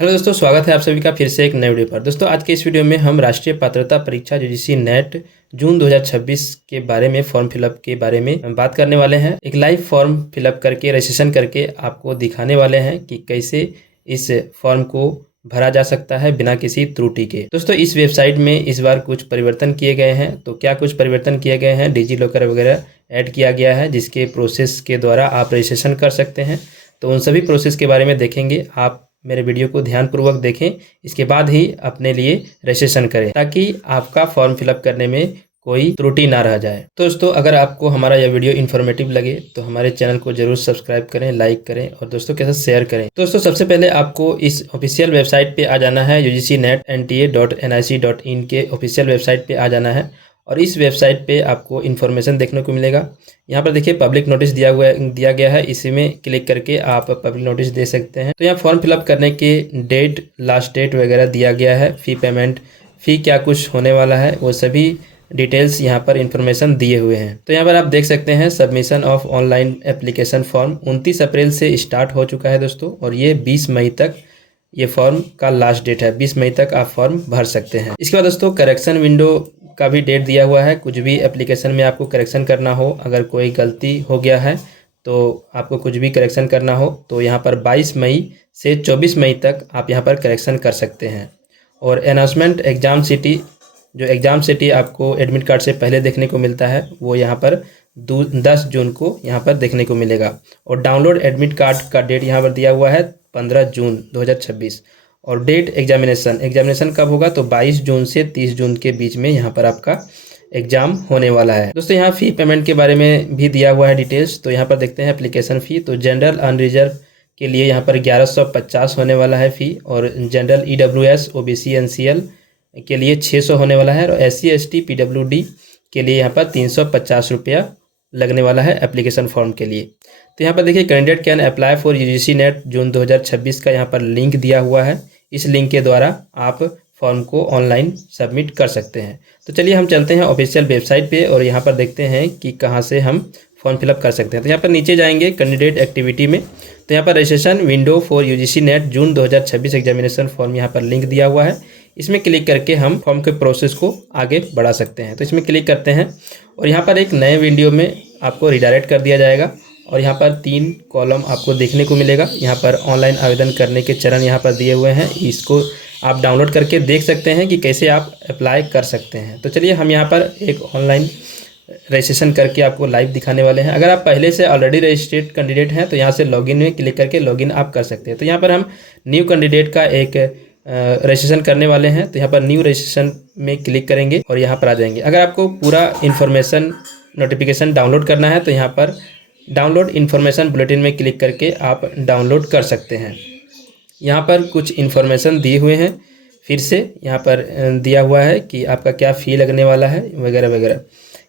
Hello दोस्तों, स्वागत है आप सभी का फिर से एक नए वीडियो पर। दोस्तों आज के इस वीडियो में हम राष्ट्रीय पात्रता परीक्षा यूजीसी नेट जून 2026 के बारे में फॉर्म फिलअप के बारे में बात करने वाले हैं। एक लाइव फॉर्म फिलअप करके रजिस्ट्रेशन करके आपको दिखाने वाले हैं कि कैसे इस फॉर्म को भरा जा सकता है बिना किसी त्रुटि के। दोस्तों इस वेबसाइट में इस बार कुछ परिवर्तन किए गए हैं। तो क्या कुछ परिवर्तन किए गए हैं, डिजी लॉकर वगैरह ऐड किया गया है जिसके प्रोसेस के द्वारा आप रजिस्ट्रेशन कर सकते हैं। तो उन सभी प्रोसेस के बारे में देखेंगे। आप मेरे वीडियो को ध्यानपूर्वक देखें, इसके बाद ही अपने लिए रजिस्ट्रेशन करें ताकि आपका फॉर्म फिलअप करने में कोई त्रुटि ना रह जाए। तो दोस्तों अगर आपको हमारा यह वीडियो इन्फॉर्मेटिव लगे तो हमारे चैनल को जरूर सब्सक्राइब करें, लाइक करें और दोस्तों के साथ शेयर करें। दोस्तों सबसे पहले आपको इस ऑफिशियल वेबसाइट पे आ जाना है, ugcnet.nta.nic.in के ऑफिशियल वेबसाइट पे आ जाना है और इस वेबसाइट पे आपको इन्फॉर्मेशन देखने को मिलेगा। यहाँ पर देखिए पब्लिक नोटिस दिया गया है, इसी में क्लिक करके आप पब्लिक नोटिस दे सकते हैं। तो यहाँ फॉर्म फिलअप करने के डेट, लास्ट डेट वगैरह दिया गया है। फ़ी पेमेंट, फ़ी क्या कुछ होने वाला है वो सभी डिटेल्स यहाँ पर इंफॉर्मेशन दिए हुए हैं। तो यहाँ पर आप देख सकते हैं submission of online application form 29 अप्रैल से स्टार्ट हो चुका है दोस्तों, और ये 20 मई तक ये फॉर्म का लास्ट डेट है। 20 मई तक आप फॉर्म भर सकते हैं। इसके बाद दोस्तों करेक्शन विंडो का भी डेट दिया हुआ है। कुछ भी एप्लीकेशन में आपको करेक्शन करना हो, अगर कोई गलती हो गया है तो आपको कुछ भी करेक्शन करना हो तो यहाँ पर 22 मई से 24 मई तक आप यहाँ पर करेक्शन कर सकते हैं। और अनाउंसमेंट एग्ज़ाम सिटी, जो एग्ज़ाम सिटी आपको एडमिट कार्ड से पहले देखने को मिलता है वो यहाँ पर 10 जून को यहाँ पर देखने को मिलेगा। और डाउनलोड एडमिट कार्ड का डेट यहाँ पर दिया हुआ है 15 जून 2026। और डेट एग्जामिनेशन कब होगा तो 22 जून से 30 जून के बीच में यहाँ पर आपका एग्ज़ाम होने वाला है। दोस्तों यहाँ फ़ी पेमेंट के बारे में भी दिया हुआ है डिटेल्स। तो यहाँ पर देखते हैं एप्लीकेशन फ़ी। तो जनरल अनरिजर्व के लिए यहाँ पर 1150 होने वाला है फ़ी, और जनरल EWS OBC NCL के लिए 600 होने वाला है, और SC ST PWD के लिए यहाँ पर 350 रुपया लगने वाला है एप्लीकेशन फॉर्म के लिए। तो यहाँ पर देखिए candidate can apply for UGC NET June 2026 का यहाँ पर लिंक दिया हुआ है। इस लिंक के द्वारा आप फॉर्म को ऑनलाइन सबमिट कर सकते हैं। तो चलिए हम चलते हैं ऑफिशियल वेबसाइट पे और यहाँ पर देखते हैं कि कहाँ से हम फॉर्म फिलअप कर सकते हैं। तो यहाँ पर नीचे जाएंगे कैंडिडेट एक्टिविटी में, तो यहाँ पर registration window for UGC NET June 2026 examination form यहाँ पर लिंक दिया हुआ है। इसमें क्लिक करके हम फॉर्म के प्रोसेस को आगे बढ़ा सकते हैं। तो इसमें क्लिक करते हैं और यहाँ पर एक नए वीडियो में आपको रिडायरेक्ट कर दिया जाएगा, और यहाँ पर 3 कॉलम आपको देखने को मिलेगा। यहाँ पर ऑनलाइन आवेदन करने के चरण यहाँ पर दिए हुए हैं, इसको आप डाउनलोड करके देख सकते हैं कि कैसे आप अप्लाई कर सकते हैं। तो चलिए हम यहाँ पर एक ऑनलाइन रजिस्ट्रेशन करके आपको लाइव दिखाने वाले हैं। अगर आप पहले से ऑलरेडी रजिस्ट्रेड कैंडिडेट हैं तो यहाँ से लॉगिन में क्लिक करके लॉगिन आप कर सकते हैं। तो यहाँ पर हम न्यू कैंडिडेट का एक रजिस्ट्रेशन करने वाले हैं। तो यहाँ पर न्यू रजिस्ट्रेशन में क्लिक करेंगे और यहाँ पर आ जाएंगे। अगर आपको पूरा इन्फॉर्मेशन नोटिफिकेशन डाउनलोड करना है तो यहाँ पर डाउनलोड इन्फॉर्मेशन बुलेटिन में क्लिक करके आप डाउनलोड कर सकते हैं। यहाँ पर कुछ इन्फॉर्मेशन दिए हुए हैं, फिर से यहाँ पर दिया हुआ है कि आपका क्या फ़ी लगने वाला है वगैरह वगैरह।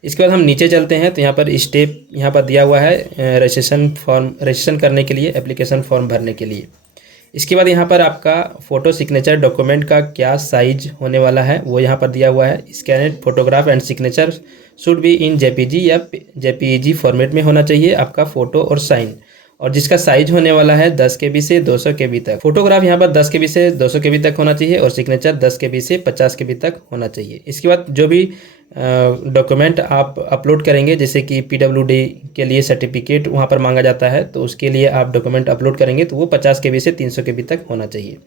इसके बाद हम नीचे चलते हैं तो यहाँ पर स्टेप यहाँ पर दिया हुआ है रजिस्ट्रेशन करने के लिए, एप्लीकेशन फॉर्म भरने के लिए। इसके बाद यहाँ पर आपका फ़ोटो सिग्नेचर डॉक्यूमेंट का क्या साइज होने वाला है वो यहाँ पर दिया हुआ है। Scanned photograph and signature should be in JPG या JPEG फॉर्मेट में होना चाहिए आपका फ़ोटो और साइन, और जिसका साइज होने वाला है 10 KB से 200 KB तक। फोटोग्राफ यहाँ पर 10 KB से 200 KB तक होना चाहिए, और सिग्नेचर 10 KB से 50 KB तक होना चाहिए। इसके बाद जो भी डॉक्यूमेंट आप अपलोड करेंगे, जैसे कि PWD के लिए सर्टिफिकेट वहाँ पर मांगा जाता है, तो उसके लिए आप डॉक्यूमेंट अपलोड करेंगे तो वो 50 KB से 300 KB तक होना चाहिए।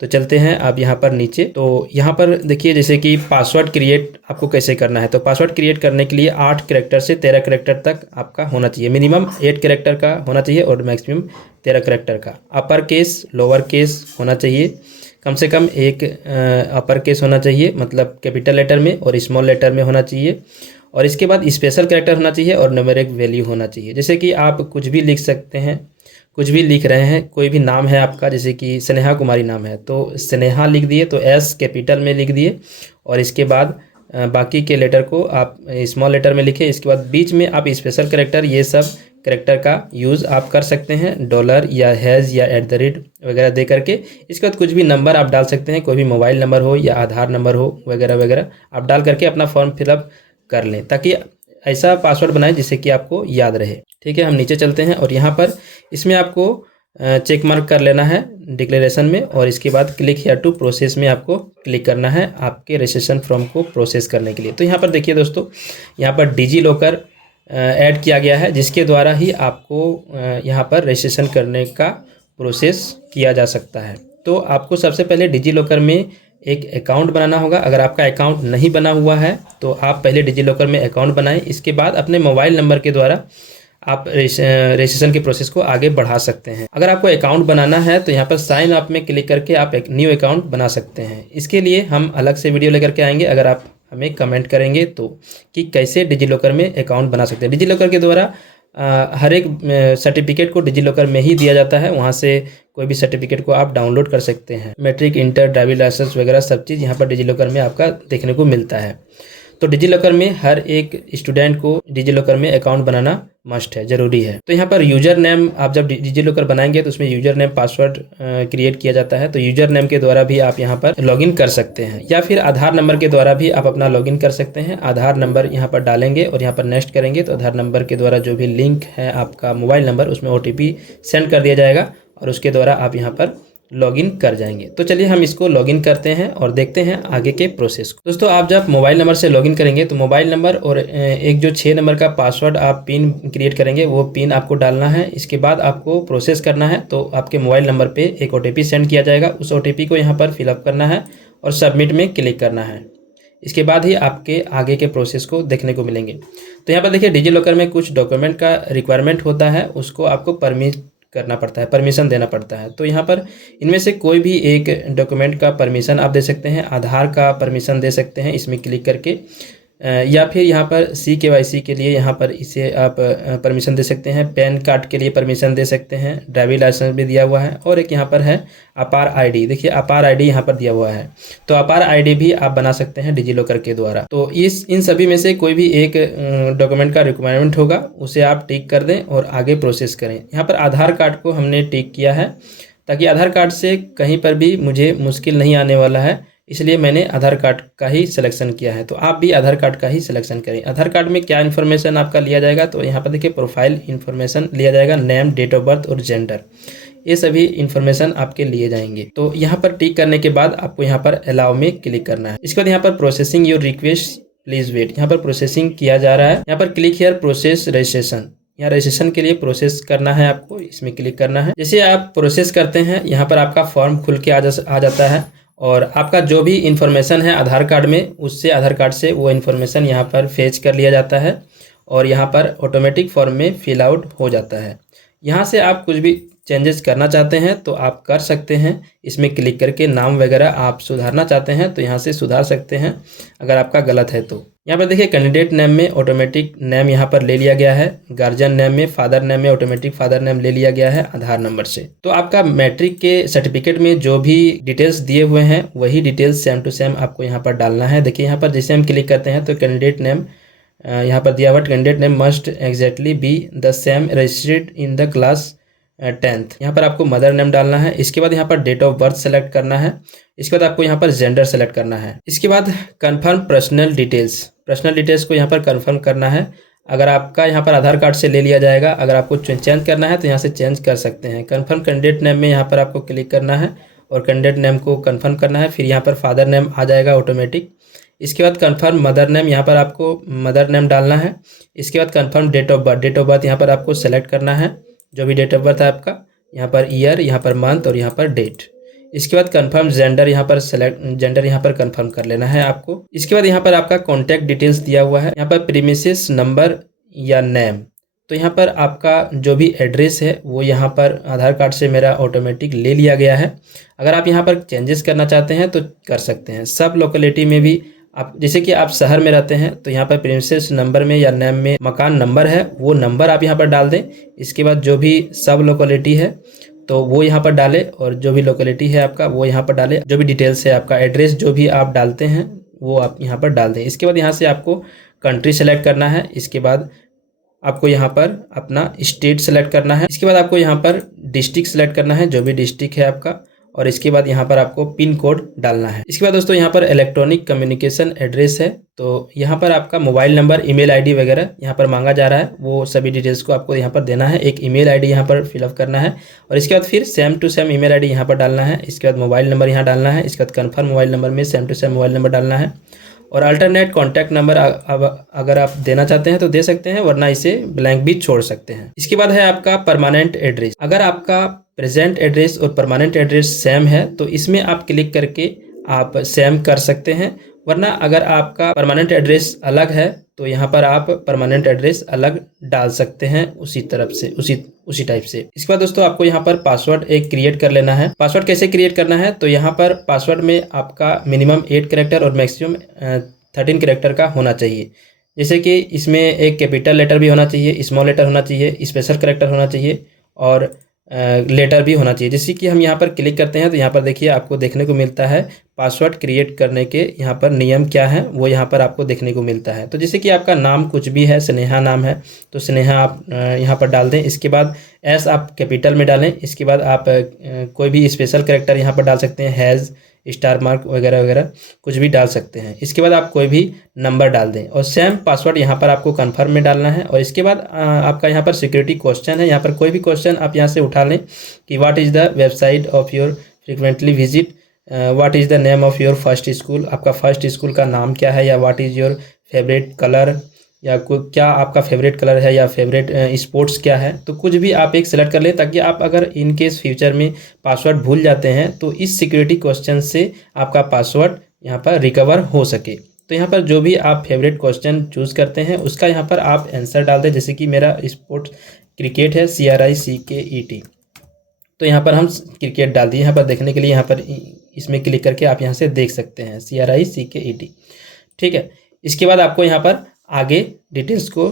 तो चलते हैं अब यहाँ पर नीचे। तो यहाँ पर देखिए जैसे कि पासवर्ड क्रिएट आपको कैसे करना है। तो पासवर्ड क्रिएट करने के लिए 8 कैरेक्टर से 13 कैरेक्टर तक आपका होना चाहिए। मिनिमम 8 कैरेक्टर का होना चाहिए और मैक्सिमम 13 कैरेक्टर का। अपर केस लोअर केस होना चाहिए, कम से कम एक अपर केस होना चाहिए मतलब कैपिटल लेटर में, और स्मॉल लेटर में होना चाहिए। और इसके बाद स्पेशल कैरेक्टर होना चाहिए और न्यूमेरिक वैल्यू होना चाहिए। जैसे कि आप कुछ भी लिख सकते हैं, कुछ भी लिख रहे हैं, कोई भी नाम है आपका, जैसे कि स्नेहा कुमारी नाम है तो स्नेहा लिख दिए तो S कैपिटल में लिख दिए, और इसके बाद बाकी के लेटर को आप स्मॉल लेटर में लिखे। इसके बाद बीच में आप स्पेशल कैरेक्टर, ये सब कैरेक्टर का यूज़ आप कर सकते हैं, डॉलर या हैज़ या @ वगैरह दे करके। इसके बाद कुछ भी नंबर आप डाल सकते हैं, कोई भी मोबाइल नंबर हो या आधार नंबर हो वगैरह वगैरह आप डाल करके अपना फॉर्म फिलअप कर लें, ताकि ऐसा पासवर्ड बनाएं जिससे कि आपको याद रहे। ठीक है, हम नीचे चलते हैं और यहाँ पर इसमें आपको चेक मार्क कर लेना है डिक्लेरेशन में, और इसके बाद क्लिक हियर टू प्रोसेस में आपको क्लिक करना है आपके रजिस्ट्रेशन फॉर्म को प्रोसेस करने के लिए। तो यहाँ पर देखिए दोस्तों, यहाँ पर डिजी लॉकर ऐड किया गया है, जिसके द्वारा ही आपको यहाँ पर रजिस्ट्रेशन करने का प्रोसेस किया जा सकता है। तो आपको सबसे पहले डिजी लॉकर में एक अकाउंट बनाना होगा। अगर आपका अकाउंट नहीं बना हुआ है तो आप पहले डिजी लॉकर में अकाउंट बनाएं, इसके बाद अपने मोबाइल नंबर के द्वारा आप रजिस्ट्रेशन के प्रोसेस को आगे बढ़ा सकते हैं। अगर आपको अकाउंट बनाना है तो यहाँ पर साइन अप में क्लिक करके आप एक न्यू अकाउंट बना सकते हैं। इसके लिए हम अलग से वीडियो लेकर के आएंगे, अगर आप हमें कमेंट करेंगे तो, कि कैसे डिजी लॉकर में अकाउंट बना सकते हैं। डिजी लॉकर के द्वारा हर एक सर्टिफिकेट को डिजी लॉकर में ही दिया जाता है, वहाँ से कोई भी सर्टिफिकेट को आप डाउनलोड कर सकते हैं। मैट्रिक, इंटर, ड्राइविंग लाइसेंस वगैरह सब चीज़ यहाँ पर डिजी लॉकर में आपका देखने को मिलता है। तो डिजी लॉकर में हर एक स्टूडेंट को डिजी लॉकर में अकाउंट बनाना मस्ट है, ज़रूरी है। तो यहाँ पर यूज़र नेम आप जब डिजी लॉकर बनाएंगे तो उसमें यूज़र नेम पासवर्ड क्रिएट किया जाता है। तो यूज़र नेम के द्वारा भी आप यहाँ पर लॉगिन कर सकते हैं, या फिर आधार नंबर के द्वारा भी आप अपना लॉगिन कर सकते हैं। आधार नंबर यहाँ पर डालेंगे और यहाँ पर नेक्स्ट करेंगे तो आधार नंबर के द्वारा जो भी लिंक है आपका मोबाइल नंबर, उसमें OTP सेंड कर दिया जाएगा और उसके द्वारा आप यहाँ पर लॉगिन कर जाएंगे। तो चलिए हम इसको लॉगिन करते हैं और देखते हैं आगे के प्रोसेस को। दोस्तों, आप जब मोबाइल नंबर से लॉगिन करेंगे तो मोबाइल नंबर और एक जो 6 नंबर का पासवर्ड आप पिन क्रिएट करेंगे, वो पिन आपको डालना है। इसके बाद आपको प्रोसेस करना है, तो आपके मोबाइल नंबर पे एक OTP सेंड किया जाएगा। उस OTP को यहाँ पर फिलअप करना है और सबमिट में क्लिक करना है। इसके बाद ही आपके आगे के प्रोसेस को देखने को मिलेंगे। तो यहाँ पर देखिए, डिजी लॉकर में कुछ डॉक्यूमेंट का रिक्वायरमेंट होता है, उसको आपको परमिशन देना पड़ता है। तो यहाँ पर इनमें से कोई भी एक डॉक्यूमेंट का परमिशन आप दे सकते हैं। आधार का परमिशन दे सकते हैं इसमें क्लिक करके, या फिर यहाँ पर CKYC के लिए यहाँ पर इसे आप परमिशन दे सकते हैं। पैन कार्ड के लिए परमिशन दे सकते हैं। ड्राइविंग लाइसेंस भी दिया हुआ है, और एक यहाँ पर है अपार ID। देखिए, अपार ID यहाँ पर दिया हुआ है, तो अपार ID भी आप बना सकते हैं डिजी लॉकर के द्वारा। तो इन सभी में से कोई भी एक डॉक्यूमेंट का रिक्वायरमेंट होगा, उसे आप टिक कर दें और आगे प्रोसेस करें। यहाँ पर आधार कार्ड को हमने टिक किया है, ताकि आधार कार्ड से कहीं पर भी मुझे मुश्किल नहीं आने वाला है, इसलिए मैंने आधार कार्ड का ही सिलेक्शन किया है। तो आप भी आधार कार्ड का ही सिलेक्शन करें। आधार कार्ड में क्या इन्फॉर्मेशन आपका लिया जाएगा, तो यहाँ पर देखिए प्रोफाइल इन्फॉर्मेशन लिया जाएगा, नेम, डेट ऑफ बर्थ और जेंडर, ये सभी इन्फॉर्मेशन आपके लिए जाएंगे। तो यहाँ पर टिक करने के बाद आपको यहाँ पर अलाउ में क्लिक करना है। इसके बाद यहाँ पर processing your request, please wait, यहाँ पर प्रोसेसिंग किया जा रहा है। यहाँ पर क्लिक हियर प्रोसेस रजिस्ट्रेशन, यहाँ रजिस्ट्रेशन के लिए प्रोसेस करना है आपको, इसमें क्लिक करना है। जैसे आप प्रोसेस करते हैं, यहाँ पर आपका फॉर्म खुल के आ जाता है, और आपका जो भी इन्फॉर्मेशन है आधार कार्ड में, उससे आधार कार्ड से वो इन्फॉर्मेशन यहाँ पर फेच कर लिया जाता है और यहाँ पर ऑटोमेटिक फॉर्म में फिल आउट हो जाता है। यहाँ से आप कुछ भी चेंजेस करना चाहते हैं तो आप कर सकते हैं, इसमें क्लिक करके नाम वगैरह आप सुधारना चाहते हैं तो यहाँ से सुधार सकते हैं, अगर आपका गलत है तो। यहाँ पर देखिए, कैंडिडेट नेम में ऑटोमेटिक नेम यहाँ पर ले लिया गया है, गार्जियन नेम में, फादर नेम में ऑटोमेटिक फादर नेम ले लिया गया है आधार नंबर से। तो आपका मैट्रिक के सर्टिफिकेट में जो भी डिटेल्स दिए हुए हैं वही डिटेल्स सेम टू सेम आपको यहाँ पर डालना है। देखिए, यहाँ पर जैसे हम क्लिक करते हैं तो कैंडिडेट नेम यहाँ पर दिया हुआ, candidate name must exactly be the same registered in the class 10th। यहाँ पर आपको मदर नेम डालना है। इसके बाद यहाँ पर डेट ऑफ बर्थ सेलेक्ट करना है। इसके बाद आपको यहाँ पर जेंडर सेलेक्ट करना है। इसके बाद कंफर्म पर्सनल डिटेल्स को यहाँ पर कंफर्म करना है। अगर आपका यहाँ पर आधार कार्ड से ले लिया जाएगा, अगर आपको चेंज करना है तो यहाँ से चेंज कर सकते हैं। कंफर्म कैंडिडेट नेम में यहाँ पर आपको क्लिक करना है और कैंडिडेट नेम को कंफर्म करना है। फिर यहाँ पर फादर नेम आ जाएगा ऑटोमेटिक। इसके बाद कंफर्म मदर नेम, यहाँ पर आपको मदर नेम डालना है। इसके बाद कंफर्म डेट ऑफ बर्थ यहाँ पर आपको सेलेक्ट करना है, जो भी डेट ऑफ बर्थ है आपका, यहाँ पर ईयर, यहाँ पर मंथ और यहाँ पर डेट। इसके बाद कंफर्म जेंडर, यहाँ पर जेंडर यहाँ पर कंफर्म कर लेना है आपको। इसके बाद यहाँ पर आपका कॉन्टैक्ट डिटेल्स दिया हुआ है, यहाँ पर प्रीमिसेस नंबर या नेम। तो यहाँ पर आपका जो भी एड्रेस है वो यहाँ पर आधार कार्ड से मेरा ऑटोमेटिक ले लिया गया है। अगर आप यहाँ पर चेंजेस करना चाहते हैं तो कर सकते हैं। सब लोकेलिटी में भी आप, जैसे कि आप शहर में रहते हैं तो यहाँ पर प्रीमिसेस नंबर में या नेम में मकान नंबर है, वो नंबर आप यहाँ पर डाल दें। इसके बाद जो भी सब लोकेलिटी है तो वो यहाँ पर डालें, और जो भी लोकेलिटी है आपका वो यहाँ पर डालें। जो भी डिटेल्स है आपका एड्रेस जो भी आप डालते हैं वो आप यहाँ पर डाल दें। इसके बाद यहाँ से आपको कंट्री सेलेक्ट करना है। इसके बाद आपको यहाँ पर अपना स्टेट सेलेक्ट करना है। इसके बाद आपको यहाँ पर डिस्ट्रिक्ट सेलेक्ट करना है, जो भी डिस्ट्रिक्ट है आपका, और इसके बाद यहाँ पर आपको पिन कोड डालना है। इसके बाद दोस्तों यहाँ पर इलेक्ट्रॉनिक कम्युनिकेशन एड्रेस है, तो यहाँ पर आपका मोबाइल नंबर, ईमेल आईडी वगैरह यहाँ पर मांगा जा रहा है, वो सभी डिटेल्स को आपको यहाँ पर देना है। एक ईमेल आईडी यहाँ पर फिलअप करना है और इसके बाद फिर same to same email ID यहाँ पर डालना है। इसके बाद मोबाइल नंबर यहाँ डालना है। इसके बाद कन्फर्म मोबाइल नंबर में same to same mobile number डालना है और अल्टरनेट कॉन्टैक्ट नंबर अगर आप देना चाहते हैं तो दे सकते हैं, वरना इसे ब्लैंक भी छोड़ सकते हैं। इसके बाद है आपका परमानेंट एड्रेस। अगर आपका प्रेजेंट एड्रेस और परमानेंट एड्रेस सेम है तो इसमें आप क्लिक करके आप सेम कर सकते हैं, वरना अगर आपका परमानेंट एड्रेस अलग है तो यहाँ पर आप परमानेंट एड्रेस अलग डाल सकते हैं उसी तरफ से, उसी टाइप से। इसके बाद दोस्तों आपको यहाँ पर पासवर्ड एक क्रिएट कर लेना है। पासवर्ड कैसे क्रिएट करना है, तो यहाँ पर पासवर्ड में आपका मिनिमम 8 कैरेक्टर और मैक्सिमम 13 कैरेक्टर का होना चाहिए। जैसे कि इसमें एक कैपिटल लेटर भी होना चाहिए, स्मॉल लेटर होना चाहिए, स्पेशल कैरेक्टर होना चाहिए और लेटर भी होना चाहिए। जैसे कि हम यहाँ पर क्लिक करते हैं तो यहाँ पर देखिए आपको देखने को मिलता है पासवर्ड क्रिएट करने के यहाँ पर नियम क्या है, वो यहाँ पर आपको देखने को मिलता है। तो जैसे कि आपका नाम कुछ भी है, स्नेहा नाम है तो स्नेहा आप यहाँ पर डाल दें। इसके बाद एस आप कैपिटल में डालें। इसके बाद आप कोई भी स्पेशल कैरेक्टर यहाँ पर डाल सकते हैं, हैज़, स्टार मार्क वगैरह वगैरह कुछ भी डाल सकते हैं। इसके बाद आप कोई भी नंबर डाल दें और सेम पासवर्ड यहाँ पर आपको कन्फर्म में डालना है। और इसके बाद आपका यहाँ पर सिक्योरिटी क्वेश्चन है, यहाँ पर कोई भी क्वेश्चन आप यहाँ से उठा लें कि what is the website of your frequently visit, what is the name of your first school, आपका फर्स्ट स्कूल का नाम क्या है, या what is your favourite colour, या क्या आपका फेवरेट कलर है, या फेवरेट स्पोर्ट्स क्या है। तो कुछ भी आप एक सेलेक्ट कर लें ताकि आप अगर इन केस फ्यूचर में पासवर्ड भूल जाते हैं तो इस सिक्योरिटी क्वेश्चन से आपका पासवर्ड यहाँ पर रिकवर हो सके। तो यहाँ पर जो भी आप फेवरेट क्वेश्चन चूज़ करते हैं उसका यहाँ पर आप आंसर डाल दें। जैसे कि मेरा स्पोर्ट्स क्रिकेट है, CRICKET, तो यहाँ पर हम क्रिकेट डाल दिए। यहाँ पर देखने के लिए यहाँ पर इसमें क्लिक करके आप यहाँ से देख सकते हैं CRICKET, ठीक है। इसके बाद आपको यहाँ पर आगे डिटेल्स को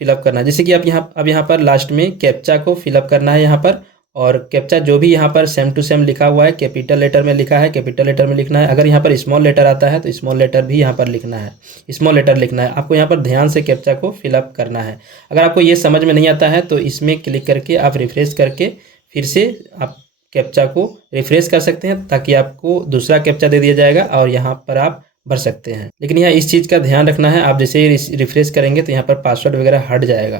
फिलअप करना है। जैसे कि आप यहाँ पर लास्ट में कैप्चा को फिलअप करना है यहाँ पर, और कैप्चा जो भी यहाँ पर सेम टू सेम लिखा हुआ है, कैपिटल लेटर में लिखा है कैपिटल लेटर में लिखना है। अगर यहाँ पर स्मॉल लेटर आता है तो स्मॉल लेटर भी यहाँ पर लिखना है, स्मॉल लेटर लिखना है। आपको यहाँ पर ध्यान से कैप्चा को फिलअप करना है। अगर आपको ये समझ में नहीं आता है तो इसमें क्लिक करके आप रिफ्रेश करके फिर से आप कैप्चा को रिफ्रेश कर सकते हैं, ताकि आपको दूसरा कैप्चा दे दिया जाएगा और यहाँ पर आप भर सकते हैं। लेकिन यहाँ इस चीज़ का ध्यान रखना है, आप जैसे ही रिफ्रेश करेंगे तो यहाँ पर पासवर्ड वगैरह हट जाएगा,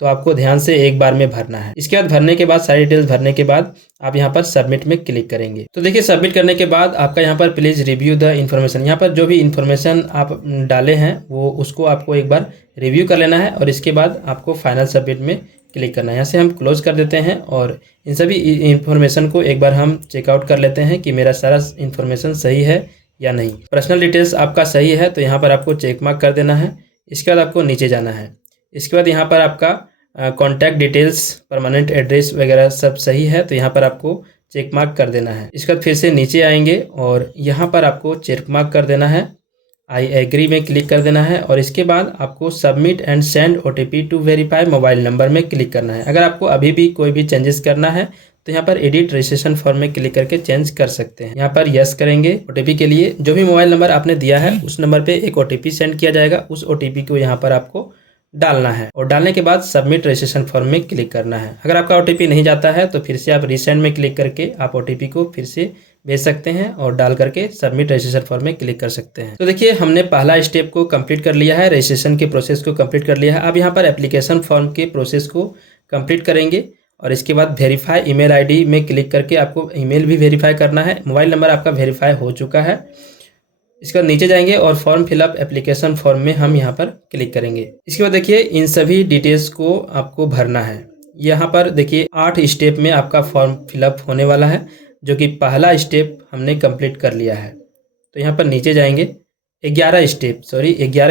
तो आपको ध्यान से एक बार में भरना है। इसके बाद भरने के बाद सारी डिटेल्स भरने के बाद आप यहाँ पर सबमिट में क्लिक करेंगे। तो देखिए सबमिट करने के बाद आपका यहाँ पर प्लीज़ रिव्यू द इन्फॉर्मेशन, यहाँ पर जो भी इन्फॉर्मेशन आप डाले हैं वो उसको आपको एक बार रिव्यू कर लेना है और इसके बाद आपको फाइनल सबमिट में क्लिक करना है। यहाँ से हम क्लोज कर देते हैं और इन सभी इन्फॉर्मेशन को एक बार हम चेकआउट कर लेते हैं कि मेरा सारा इन्फॉर्मेशन सही है या नहीं। पर्सनल डिटेल्स आपका सही है तो यहाँ पर आपको चेक मार्क कर देना है। इसके बाद आपको नीचे जाना है। इसके बाद यहाँ पर आपका कॉन्टैक्ट डिटेल्स, परमानेंट एड्रेस वगैरह सब सही है तो यहाँ पर आपको चेक मार्क कर देना है। इसके बाद फिर से नीचे आएंगे और यहाँ पर आपको चेक मार्क कर देना है, आई एग्री में क्लिक कर देना है और इसके बाद आपको submit and send OTP to verify mobile number में क्लिक करना है। अगर आपको अभी भी कोई भी चेंजेस करना है तो यहाँ पर एडिट रजिस्ट्रेशन फॉर्म में क्लिक करके चेंज कर सकते हैं। यहाँ पर यस करेंगे। OTP के लिए जो भी मोबाइल नंबर आपने दिया है उस नंबर पे एक OTP सेंड किया जाएगा, उस OTP को यहाँ पर आपको डालना है और डालने के बाद सबमिट रजिस्ट्रेशन फॉर्म में क्लिक करना है। अगर आपका OTP नहीं जाता है तो फिर से आप रीसेंड में क्लिक करके आप OTP को फिर से भेज सकते हैं और डाल करके सबमिट रजिस्ट्रेशन फॉर्म में क्लिक कर सकते हैं। तो देखिए हमने पहला स्टेप को कंप्लीट कर लिया है, रजिस्ट्रेशन के प्रोसेस को कंप्लीट कर लिया है। अब यहाँ पर एप्लीकेशन फॉर्म के प्रोसेस को कंप्लीट करेंगे और इसके बाद वेरीफाई ईमेल आईडी में क्लिक करके आपको ईमेल भी वेरीफाई करना है। मोबाइल नंबर आपका वेरीफाई हो चुका है। इसके बाद नीचे जाएंगे और फॉर्म फिलअप एप्लीकेशन फॉर्म में हम यहाँ पर क्लिक करेंगे। इसके बाद देखिए इन सभी डिटेल्स को आपको भरना है। यहाँ पर देखिए 8 स्टेप में आपका फॉर्म फिलअप होने वाला है, जो कि पहला स्टेप हमने कंप्लीट कर लिया है। तो यहाँ पर नीचे जाएंगे 11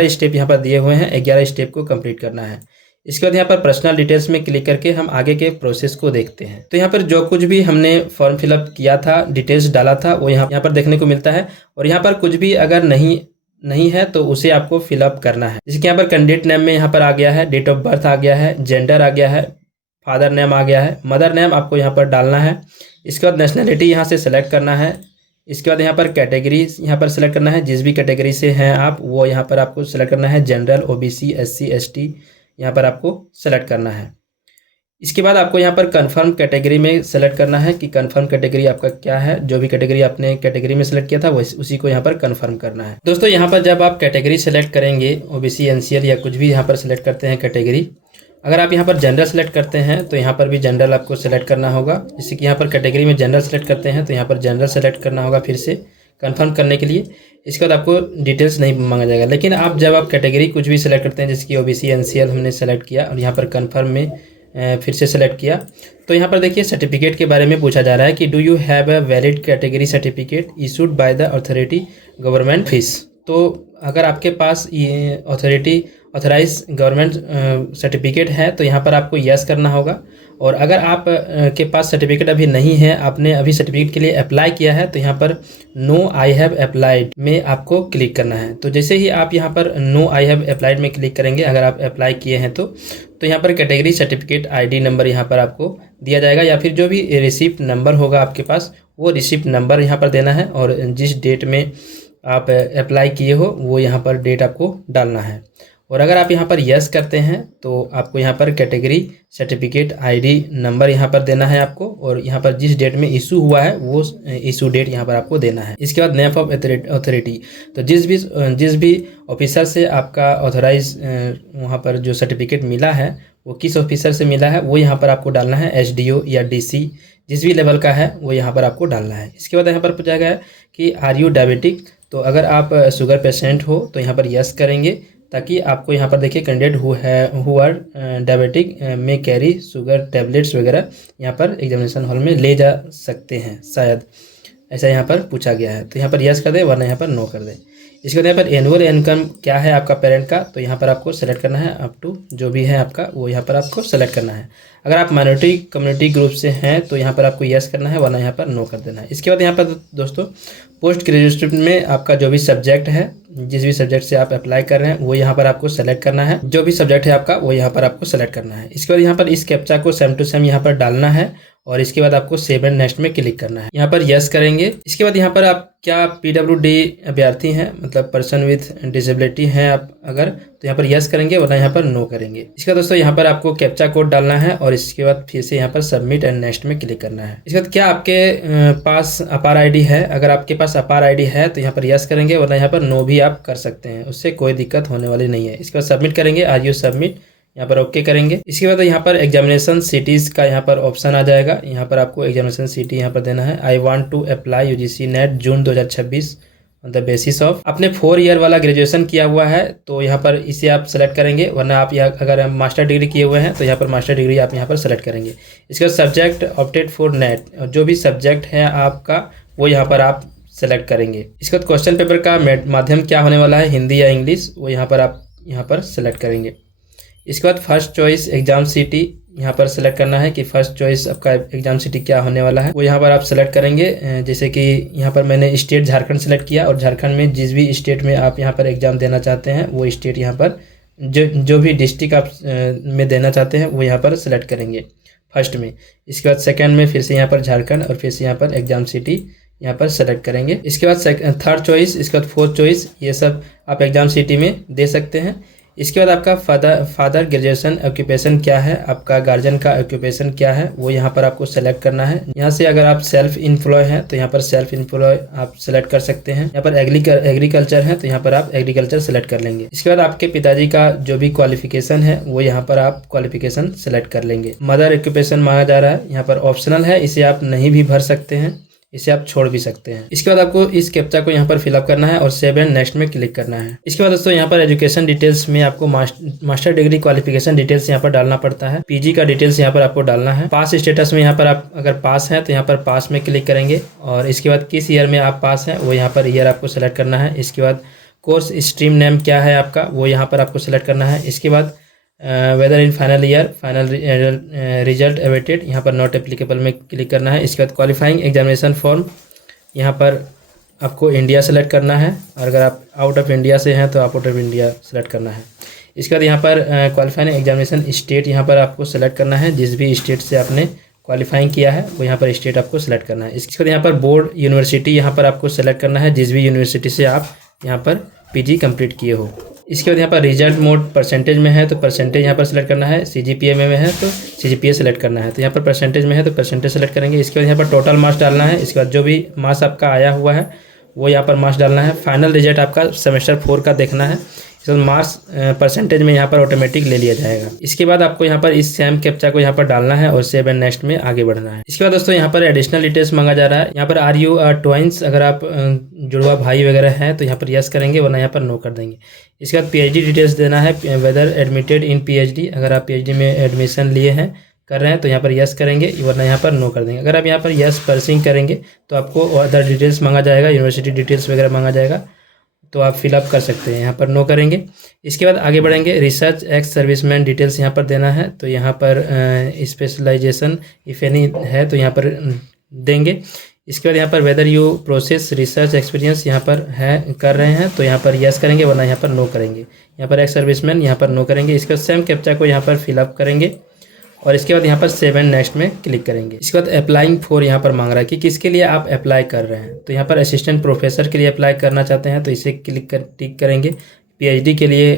स्टेप यहाँ पर दिए हुए हैं, 11 स्टेप को कंप्लीट करना है। इसके बाद यहाँ पर पर्सनल डिटेल्स में क्लिक करके हम आगे के प्रोसेस को देखते हैं। तो यहाँ पर जो कुछ भी हमने फॉर्म फिलअप किया था, डिटेल्स डाला था, वो यहाँ पर देखने को मिलता है और यहाँ पर कुछ भी अगर नहीं है तो उसे आपको फिलअप करना है। जैसे कि यहाँ पर कैंडिडेट नेम में यहाँ पर आ गया है, डेट ऑफ बर्थ आ गया है, जेंडर आ गया है, फादर नेम आ गया है, मदर नेम आपको यहाँ पर डालना है। इसके बाद नेशनैलिटी यहाँ से सेलेक्ट करना है। इसके बाद यहाँ पर कैटेगरी यहाँ पर सेलेक्ट करना है, जिस भी कैटेगरी से हैं आप वो यहाँ पर आपको सेलेक्ट करना है। जनरल, OBC, SC, ST यहाँ पर आपको सेलेक्ट करना है। इसके बाद आपको यहाँ पर कन्फर्म कैटेगरी में सेलेक्ट करना है कि कन्फर्म कैटेगरी आपका क्या है। जो भी कैटेगरी आपने कैटेगरी में सेलेक्ट किया था वो उसी को यहाँ पर कन्फर्म करना है। दोस्तों यहाँ पर जब आप कैटेगरी सेलेक्ट करेंगे, ओबीसी, एनसीएल या कुछ भी यहाँ पर सेलेक्ट करते हैं कैटेगरी, अगर आप यहाँ पर जनरल सेलेक्ट करते हैं तो यहाँ पर भी जनरल आपको सेलेक्ट करना होगा। जैसे कि यहाँ पर कैटेगरी में जनरल सेलेक्ट करते हैं तो यहाँ पर जनरल सेलेक्ट करना होगा फिर से कंफर्म करने के लिए। इसके बाद आपको डिटेल्स नहीं मांगा जाएगा। लेकिन आप जब आप कैटेगरी कुछ भी सेलेक्ट करते हैं, जैसे कि ओबीसी, एनसीएल हमने सेलेक्ट किया और यहाँ पर कन्फर्म में फिर से सेलेक्ट किया, तो यहाँ पर देखिए सर्टिफिकेट के बारे में पूछा जा रहा है कि do you have a valid category certificate issued by the authority government fees. तो अगर आपके पास ये ऑथराइज गवर्नमेंट सर्टिफिकेट है तो यहाँ पर आपको यस करना होगा। और अगर आप के पास सर्टिफिकेट अभी नहीं है, आपने अभी सर्टिफिकेट के लिए अप्लाई किया है, तो यहाँ पर नो आई हैव अप्लाइड में आपको क्लिक करना है। तो जैसे ही आप यहाँ पर नो आई हैव अप्लाइड में क्लिक करेंगे, अगर आप अप्लाई किए हैं तो यहाँ पर कैटेगरी सर्टिफिकेट आईडी नंबर यहाँ पर आपको दिया जाएगा, या फिर जो भी रिसिप्ट नंबर होगा आपके पास वो रिसिप्ट नंबर यहाँ पर देना है। और जिस डेट में आप अप्लाई किए हो वो यहाँ पर डेट आपको डालना है। और अगर आप यहाँ पर यस करते हैं तो आपको यहाँ पर कैटेगरी सर्टिफिकेट आईडी नंबर यहाँ पर देना है आपको, और यहाँ पर जिस डेट में इशू हुआ है वो इशू डेट यहाँ पर आपको देना है। इसके बाद नेम ऑफ अथॉरिटी, तो जिस भी ऑफिसर से आपका ऑथराइज वहाँ पर जो सर्टिफिकेट मिला है वो किस ऑफिसर से मिला है वो यहाँ पर आपको डालना है। एसडीओ या डीसी जिस भी लेवल का है वो यहाँ पर आपको डालना है। इसके बाद यहाँ पर पूछा गया है कि आर यू डायबिटिक, तो अगर आप शुगर पेशेंट हो तो यहाँ पर यस करेंगे, ताकि आपको यहाँ पर देखिए कैंडिडेट हु आर डायबिटिक में कैरी शुगर टैबलेट्स वगैरह यहाँ पर एग्जामिनेशन हॉल में ले जा सकते हैं, शायद ऐसा यहाँ पर पूछा गया है। तो यहाँ पर यस कर दे, वरना यहाँ पर नो कर दे। इसके बाद यहाँ पर एनुअल इनकम क्या है आपका पेरेंट का, तो यहाँ पर आपको सेलेक्ट करना है अप टू जो भी है आपका वो यहाँ पर आपको सेलेक्ट करना है। अगर आप माइनॉरिटी कम्युनिटी ग्रुप से हैं तो यहाँ पर आपको यस करना है, वरना यहाँ पर नो कर देना है। इसके बाद यहाँ पर दोस्तों पोस्ट ग्रेजुएट में आपका जो भी सब्जेक्ट है, जिस भी सब्जेक्ट से आप अप्लाई कर रहे हैं वो यहाँ पर आपको सेलेक्ट करना है। जो भी सब्जेक्ट है आपका वो यहाँ पर आपको सेलेक्ट करना है। इसके बाद यहाँ पर इस कैप्चा को सेम टू सेम यहाँ पर डालना है और इसके बाद आपको सेव एंड नेक्स्ट में क्लिक करना है। यहाँ पर यस करेंगे। इसके बाद यहाँ पर आप क्या पीडब्ल्यूडी अभ्यर्थी हैं, मतलब पर्सन विथ डिसेबिलिटी हैं आप अगर, तो यहाँ पर यस करेंगे, वरना यहाँ पर नो करेंगे। इसके बाद दोस्तों यहाँ पर आपको कैप्चा कोड डालना है और इसके बाद फिर से यहाँ पर सबमिट एंड नेक्स्ट में क्लिक करना है। इसके बाद क्या आपके पास अपार आईडी है, अगर आपके पास अपार आईडी है तो यहाँ पर यस करेंगे, वरना यहाँ पर नो भी आप कर सकते हैं, उससे कोई दिक्कत होने वाली नहीं है। इसके बाद सबमिट करेंगे, आर यू सबमिट, यहाँ पर ओके करेंगे। इसके बाद यहाँ पर एग्जामिनेशन सिटीज़ का यहाँ पर ऑप्शन आ जाएगा। यहाँ पर आपको एग्जामिनेशन सिटी यहाँ पर देना है। I want to apply UGC NET June 2026 on the basis of, आपने 4 ईयर वाला ग्रेजुएशन किया हुआ है तो यहाँ पर इसे आप सेलेक्ट करेंगे, वरना आप यहाँ अगर मास्टर डिग्री किए हुए हैं तो यहाँ पर मास्टर डिग्री आप यहाँ पर सेलेक्ट करेंगे। इसके बाद सब्जेक्ट ऑप्टेड फॉर नेट, जो भी सब्जेक्ट है आपका वो यहाँ पर आप सेलेक्ट करेंगे। इसके बाद क्वेश्चन पेपर का माध्यम क्या होने वाला है, हिंदी या इंग्लिश, वो यहाँ पर आप यहाँ पर सेलेक्ट करेंगे। इसके बाद फर्स्ट चॉइस एग्जाम सिटी यहाँ पर सेलेक्ट करना है कि फर्स्ट चॉइस आपका एग्जाम सिटी क्या होने वाला है, वो यहाँ पर आप सेलेक्ट करेंगे। जैसे कि यहाँ पर मैंने स्टेट झारखंड सेलेक्ट किया और झारखंड में जिस भी स्टेट में आप यहाँ पर एग्जाम देना चाहते हैं वो स्टेट यहाँ पर जो भी डिस्ट्रिक्ट आप में देना चाहते हैं वो यहाँ पर सेलेक्ट करेंगे फर्स्ट में। इसके बाद सेकेंड में फिर से यहाँ पर झारखंड और फिर से यहाँ पर एग्जाम सिटी यहाँ पर सेलेक्ट करेंगे। इसके बाद थर्ड चॉइस, इसके बाद फोर्थ चॉइस, ये सब आप एग्जाम सिटी में दे सकते हैं। इसके बाद आपका फादर ग्रेजुएशन ऑक्यूपेशन क्या है, आपका गार्जियन का ऑक्यूपेशन क्या है, वो यहाँ पर आपको सेलेक्ट करना है। यहाँ से अगर आप सेल्फ एम्प्लॉय हैं तो यहाँ पर सेल्फ एम्प्लॉय आप सेलेक्ट कर सकते हैं। यहाँ पर एग्रीकल्चर है तो यहाँ पर आप एग्रीकल्चर सेलेक्ट कर लेंगे। इसके बाद आपके पिताजी का जो भी क्वालिफिकेशन है वो यहाँ पर आप क्वालिफिकेशन सेलेक्ट कर लेंगे। मदर ऑक्यूपेशन मांगा जा रहा है, यहाँ पर ऑप्शनल है, इसे आप नहीं भी भर सकते हैं, इसे आप छोड़ भी सकते हैं। इसके बाद आपको इस कैप्चा को यहाँ पर फिलअप करना है और सेव एंड नेक्स्ट में क्लिक करना है। इसके बाद दोस्तों यहाँ पर एजुकेशन डिटेल्स में आपको मास्टर डिग्री क्वालिफिकेशन डिटेल्स यहाँ पर डालना पड़ता है। पीजी का डिटेल्स यहाँ पर आपको डालना है। पास स्टेटस में यहाँ पर आप अगर पास हैं तो यहाँ पर पास में क्लिक करेंगे और इसके बाद किस ईयर में आप पास हैं वो यहाँ पर ईयर आपको सेलेक्ट करना है। इसके बाद कोर्स स्ट्रीम नेम क्या है आपका वो यहाँ पर आपको सेलेक्ट करना है। इसके बाद whether in final year final result awaited, यहाँ पर नॉट एप्लीकेबल में क्लिक करना है। इसके बाद क्वालिफाइंग एग्जामिनेशन फॉर्म, यहाँ पर आपको इंडिया सेलेक्ट करना है और अगर आप आउट ऑफ इंडिया से हैं तो आप आउट ऑफ इंडिया सेलेक्ट करना है। इसके बाद यहाँ पर क्वालिफाइंग एग्जामिनेशन स्टेट यहाँ पर आपको सेलेक्ट करना है। जिस भी स्टेट से आपने क्वालिफाइंग किया है वो यहाँ पर स्टेट आपको सेलेक्ट करना है। इसके बाद यहाँ पर बोर्ड यूनिवर्सिटी यहाँ पर आपको सेलेक्ट करना है, जिस भी यूनिवर्सिटी से आप यहाँ पर पीजी कंप्लीट किए हो। इसके बाद यहाँ पर रिजल्ट मोड परसेंटेज में है तो परसेंटेज यहाँ पर सिलेक्ट करना है, CGPA में है तो CGPA सेलेक्ट करना है। तो यहाँ पर परसेंटेज में है तो परसेंटेज सेलेक्ट करेंगे। इसके बाद यहाँ पर टोटल मार्क्स डालना है। इसके बाद जो भी मार्क्स आपका आया हुआ है वो यहाँ पर मार्क्स डालना है। फाइनल रिजल्ट आपका सेमेस्टर 4 का देखना है। इसके बाद मार्क्स परसेंटेज में यहाँ पर ऑटोमेटिक ले लिया जाएगा। इसके बाद आपको यहाँ पर इस सेम कैप्चा को यहाँ पर डालना है और सेव एंड नेक्स्ट में आगे बढ़ना है। इसके बाद दोस्तों यहाँ पर एडिशनल डिटेल्स मांगा जा रहा है। यहाँ पर आर यू ट्वाइंस, अगर आप जुड़वा भाई वगैरह हैं तो यहाँ पर यस करेंगे, वरना यहाँ पर नो कर देंगे। इसके बाद PhD डिटेल्स देना है, वेदर एडमिटेड इन PhD, अगर आप PhD में एडमिशन लिए हैं कर रहे हैं तो यहाँ पर यस करेंगे, वरना यहाँ पर नो कर देंगे। अगर आप यहाँ पर यस परसिंग करेंगे तो आपको अदर डिटेल्स मांगा जाएगा, यूनिवर्सिटी डिटेल्स वगैरह मांगा जाएगा, तो आप फिलअप कर सकते हैं। यहाँ पर नो करेंगे। इसके बाद आगे बढ़ेंगे। रिसर्च एक्स सर्विसमैन डिटेल्स यहाँ पर देना है, तो यहाँ पर स्पेशलाइजेशन इफ एनी है तो यहाँ पर देंगे। इसके बाद यहाँ पर whether you process research experience यहाँ पर है कर रहे हैं तो यहाँ पर यस करेंगे, वरना यहाँ पर नो करेंगे। यहाँ पर एक्स सर्विसमैन यहाँ पर नो करेंगे। इसके बाद सेम कैप्चा को यहाँ पर फिलअप करेंगे और इसके बाद यहाँ पर सेव एंड नेक्स्ट में क्लिक करेंगे। इसके बाद अप्लाइंग फॉर यहाँ पर मांग रहा है कि किसके लिए आप अप्लाई कर रहे हैं। तो यहाँ पर असिस्टेंट प्रोफेसर के लिए अप्लाई करना चाहते हैं तो इसे टिक करेंगे। PhD के लिए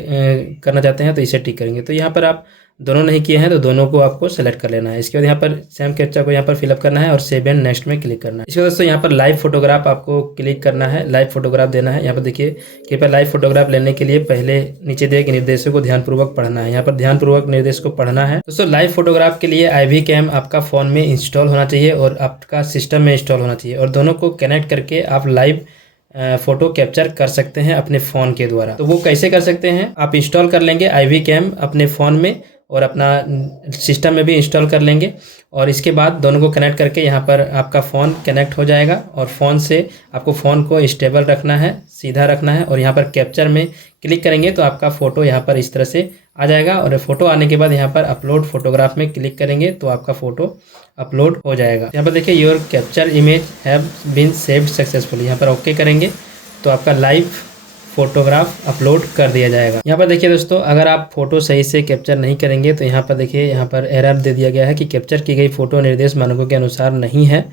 करना चाहते हैं तो इसे टिक करेंगे। तो यहाँ पर आप दोनों नहीं किए हैं तो दोनों को आपको सेलेक्ट कर लेना है। इसके बाद यहाँ पर सेम कैप्चा को यहाँ पर फिलअप करना है और सेव एंड नेक्स्ट में क्लिक करना है। इसके बाद दोस्तों यहाँ पर लाइव फोटोग्राफ आपको क्लिक करना है, लाइव फोटोग्राफ देना है। यहाँ पर देखिए कृपया लाइव फोटोग्राफ लेने के लिए पहले नीचे दिए गए निर्देशों को ध्यानपूर्वक पढ़ना है। यहाँ पर ध्यानपूर्वक निर्देश को पढ़ना है। दोस्तों लाइव फोटोग्राफ के लिए IV कैम आपका फ़ोन में इंस्टॉल होना चाहिए और आपका सिस्टम में इंस्टॉल होना चाहिए और दोनों को कनेक्ट करके आप लाइव फ़ोटो कैप्चर कर सकते हैं अपने फ़ोन के द्वारा। तो वो कैसे कर सकते हैं, आप इंस्टॉल कर लेंगे IV कैम अपने फ़ोन में और अपना सिस्टम में भी इंस्टॉल कर लेंगे और इसके बाद दोनों को कनेक्ट करके यहाँ पर आपका फ़ोन कनेक्ट हो जाएगा और फ़ोन से आपको फ़ोन को स्टेबल रखना है, सीधा रखना है और यहाँ पर कैप्चर में क्लिक करेंगे तो आपका फ़ोटो यहाँ पर इस तरह से आ जाएगा और फ़ोटो आने के बाद यहाँ पर अपलोड फोटोग्राफ में क्लिक करेंगे तो आपका फ़ोटो अपलोड हो जाएगा। यहाँ पर देखिए your capture image have been saved successfully, यहाँ पर ओके करेंगे तो आपका लाइव फोटोग्राफ अपलोड कर दिया जाएगा। यहाँ पर देखिए दोस्तों, अगर आप फोटो सही से कैप्चर नहीं करेंगे तो यहाँ पर देखिए यहाँ पर एरर दे दिया गया है कि कैप्चर की गई फ़ोटो निर्देश मानकों के अनुसार नहीं है।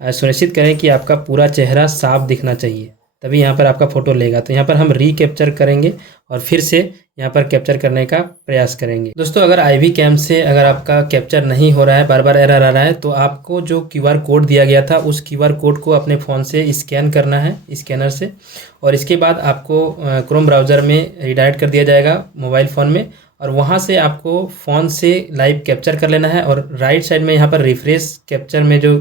सुनिश्चित करें कि आपका पूरा चेहरा साफ दिखना चाहिए, तभी यहाँ पर आपका फ़ोटो लेगा। तो यहाँ पर हम रीकैप्चर करेंगे और फिर से यहाँ पर कैप्चर करने का प्रयास करेंगे। दोस्तों अगर IV कैम से अगर आपका कैप्चर नहीं हो रहा है, बार बार एरर आ रहा है, तो आपको जो QR कोड दिया गया था उस QR कोड को अपने फ़ोन से स्कैन करना है स्कैनर से और इसके बाद आपको क्रोम ब्राउज़र में रिडायरेक्ट कर दिया जाएगा मोबाइल फ़ोन में और वहाँ से आपको फ़ोन से लाइव कैप्चर कर लेना है और राइट साइड में यहाँ पर रिफ्रेश कैप्चर में जो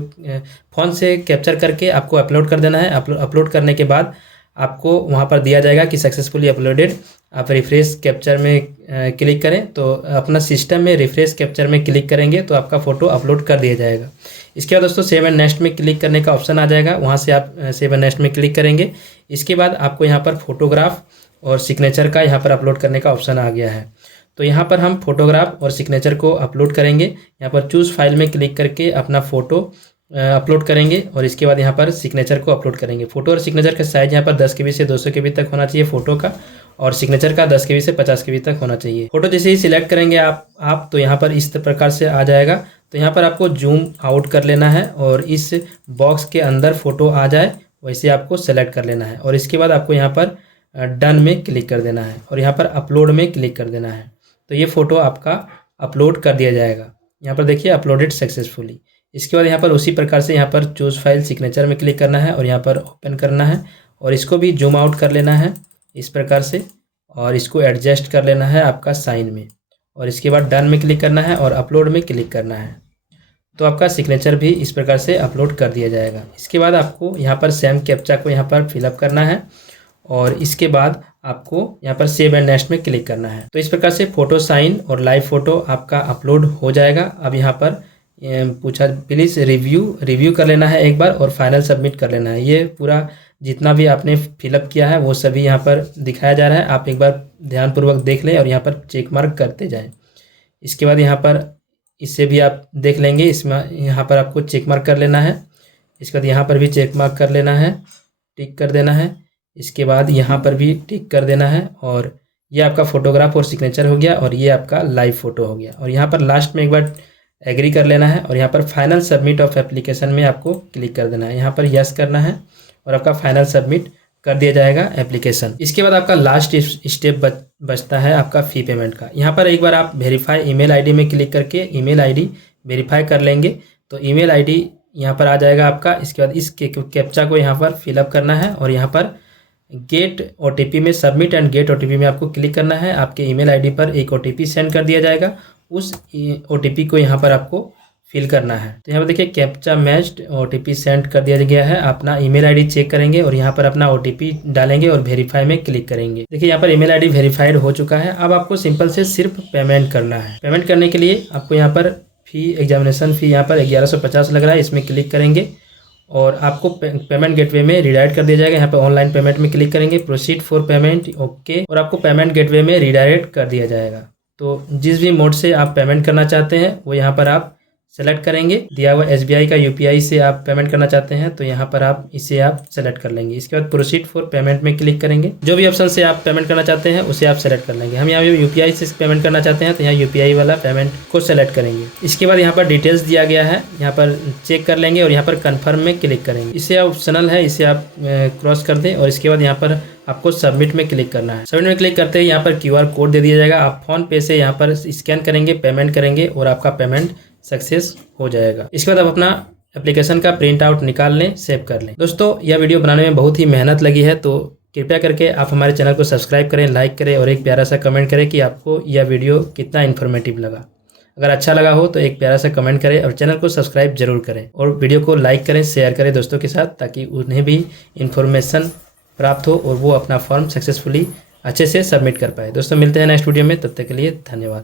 फ़ोन से कैप्चर करके आपको अपलोड कर देना है। अपलोड करने के बाद आपको वहाँ पर दिया जाएगा कि सक्सेसफुली अपलोडेड। आप रिफ्रेश कैप्चर में क्लिक करें तो अपना सिस्टम में रिफ्रेश कैप्चर में क्लिक करेंगे तो आपका फ़ोटो अपलोड कर दिया जाएगा। इसके बाद दोस्तों सेव एंड नेक्स्ट में क्लिक करने का ऑप्शन आ जाएगा, वहाँ से आप सेव एंड नेक्स्ट में क्लिक करेंगे। इसके बाद आपको यहाँ पर फोटोग्राफ और सिग्नेचर का यहाँ पर अपलोड करने का ऑप्शन आ गया है। तो यहाँ पर हम फोटोग्राफ और सिग्नेचर को अपलोड करेंगे। यहाँ पर चूज़ फाइल में क्लिक करके अपना फ़ोटो अपलोड करेंगे और इसके बाद यहाँ पर सिग्नेचर को अपलोड करेंगे। फ़ोटो और सिग्नेचर का साइज़ यहाँ पर 10 KB से 200 KB तक होना चाहिए फ़ोटो का और सिग्नेचर का 10 KB से 50 KB तक होना चाहिए। फ़ोटो जैसे ही सिलेक्ट करेंगे आप तो यहाँ पर इस प्रकार से आ जाएगा। तो यहाँ पर आपको जूम आउट कर लेना है और इस बॉक्स के अंदर फ़ोटो आ जाए वैसे आपको सेलेक्ट कर लेना है और इसके बाद आपको यहाँ पर डन में क्लिक कर देना है और यहाँ पर अपलोड में क्लिक कर देना है। तो ये फ़ोटो आपका अपलोड कर दिया जाएगा। यहाँ पर देखिए अपलोडेड सक्सेसफुली। इसके बाद यहाँ पर उसी प्रकार से यहाँ पर चूज़ फाइल सिग्नेचर में क्लिक करना है और यहाँ पर ओपन करना है और इसको भी जूम आउट कर लेना है इस प्रकार से और इसको एडजस्ट कर लेना है आपका साइन में और इसके बाद डन में क्लिक करना है और अपलोड में क्लिक करना है। तो आपका सिग्नेचर भी इस प्रकार से अपलोड कर दिया जाएगा। इसके बाद आपको यहाँ पर सेम कैप्चा को यहाँ पर फिलअप करना है और इसके बाद आपको यहाँ पर सेव एंड नेक्स्ट में क्लिक करना है। तो इस प्रकार से फ़ोटो साइन और लाइव फ़ोटो आपका अपलोड हो जाएगा। अब यहाँ पर पूछा प्लीज़ रिव्यू कर लेना है एक बार और फाइनल सबमिट कर लेना है। ये पूरा जितना भी आपने फिलअप किया है वो सभी यहाँ पर दिखाया जा रहा है। आप एक बार ध्यानपूर्वक देख लें और यहाँ पर चेक मार्क करते जाएँ। इसके बाद यहाँ पर इससे भी आप देख लेंगे, इसमें यहाँ पर आपको चेक मार्क कर लेना है। इसके बाद यहाँ पर भी चेक मार्क कर लेना है, टिक कर देना है। इसके बाद यहाँ पर भी टिक कर देना है और ये आपका फ़ोटोग्राफ और सिग्नेचर हो गया और ये आपका लाइव फ़ोटो हो गया। और यहाँ पर लास्ट में एक बार एग्री कर लेना है और यहाँ पर फाइनल सबमिट ऑफ एप्लीकेशन में आपको क्लिक कर देना है। यहाँ पर यस करना है और आपका फाइनल सबमिट कर दिया जाएगा एप्लीकेशन। इसके बाद आपका लास्ट स्टेप बचता है आपका फ़ी पेमेंट का। यहाँ पर एक बार आप वेरीफाई ईमेल आईडी में क्लिक करके ईमेल आईडी वेरीफाई कर लेंगे तो ईमेल आईडी यहाँ पर आ जाएगा आपका। इसके बाद इस कैप्चा को यहाँ पर फिलअप करना है और यहाँ पर गेट OTP में सबमिट एंड गेट OTP में आपको क्लिक करना है। आपके ईमेल आईडी पर एक OTP सेंड कर दिया जाएगा, उस OTP को यहाँ पर आपको फिल करना है। तो यहाँ पर देखिए कैप्चा मैच्ड, OTP सेंड कर दिया गया है। अपना ईमेल आईडी चेक करेंगे और यहाँ पर अपना OTP डालेंगे और वेरीफाई में क्लिक करेंगे। देखिए यहाँ पर ईमेल आईडी वेरीफाइड हो चुका है। अब आपको सिंपल से सिर्फ पेमेंट करना है। पेमेंट करने के लिए आपको यहाँ पर एग्जामिनेशन फ़ी यहाँ पर 1150 लग रहा है, इसमें क्लिक करेंगे और आपको पेमेंट गेटवे में रिडायरेक्ट कर दिया जाएगा। यहाँ पर ऑनलाइन पेमेंट में क्लिक करेंगे, प्रोसीड फॉर पेमेंट, ओके, और आपको पेमेंट गेटवे में रिडायरेक्ट कर दिया जाएगा। तो जिस भी मोड से आप पेमेंट करना चाहते हैं वो यहाँ पर आप सेलेक्ट करेंगे। दिया हुआ SBI का UPI से आप पेमेंट करना चाहते हैं तो यहाँ पर आप इसे आप सेलेक्ट कर लेंगे। इसके बाद प्रोसीड फॉर पेमेंट में क्लिक करेंगे। जो भी ऑप्शन से आप पेमेंट करना चाहते हैं उसे आप सेलेक्ट कर लेंगे। हम यहाँ UPI से पेमेंट करना चाहते हैं तो यहाँ UPI वाला पेमेंट को सेलेक्ट करेंगे। इसके बाद यहाँ पर डिटेल्स दिया गया है, यहाँ पर चेक कर लेंगे और यहाँ पर कन्फर्म में क्लिक करेंगे। इसे ऑप्शनल है, इसे आप क्रॉस कर दें और इसके बाद यहाँ पर आपको सबमिट में क्लिक करना है। सबमिट में क्लिक करते ही यहाँ पर QR कोड दे दिया जाएगा। आप फोन पे से यहाँ पर स्कैन करेंगे, पेमेंट करेंगे और आपका पेमेंट सक्सेस हो जाएगा। इसके बाद आप अपना एप्लीकेशन का प्रिंट आउट निकाल लें, सेव कर लें। दोस्तों यह वीडियो बनाने में बहुत ही मेहनत लगी है तो कृपया करके आप हमारे चैनल को सब्सक्राइब करें, लाइक करें और एक प्यारा सा कमेंट करें कि आपको यह वीडियो कितना इन्फॉर्मेटिव लगा। अगर अच्छा लगा हो तो एक प्यारा सा कमेंट करें और चैनल को सब्सक्राइब जरूर करें और वीडियो को लाइक करें, शेयर करें दोस्तों के साथ ताकि उन्हें भी इन्फॉर्मेशन प्राप्त हो और वो अपना फॉर्म सक्सेसफुली अच्छे से सबमिट कर पाए। दोस्तों मिलते हैं नेक्स्ट वीडियो में, तब तक के लिए धन्यवाद।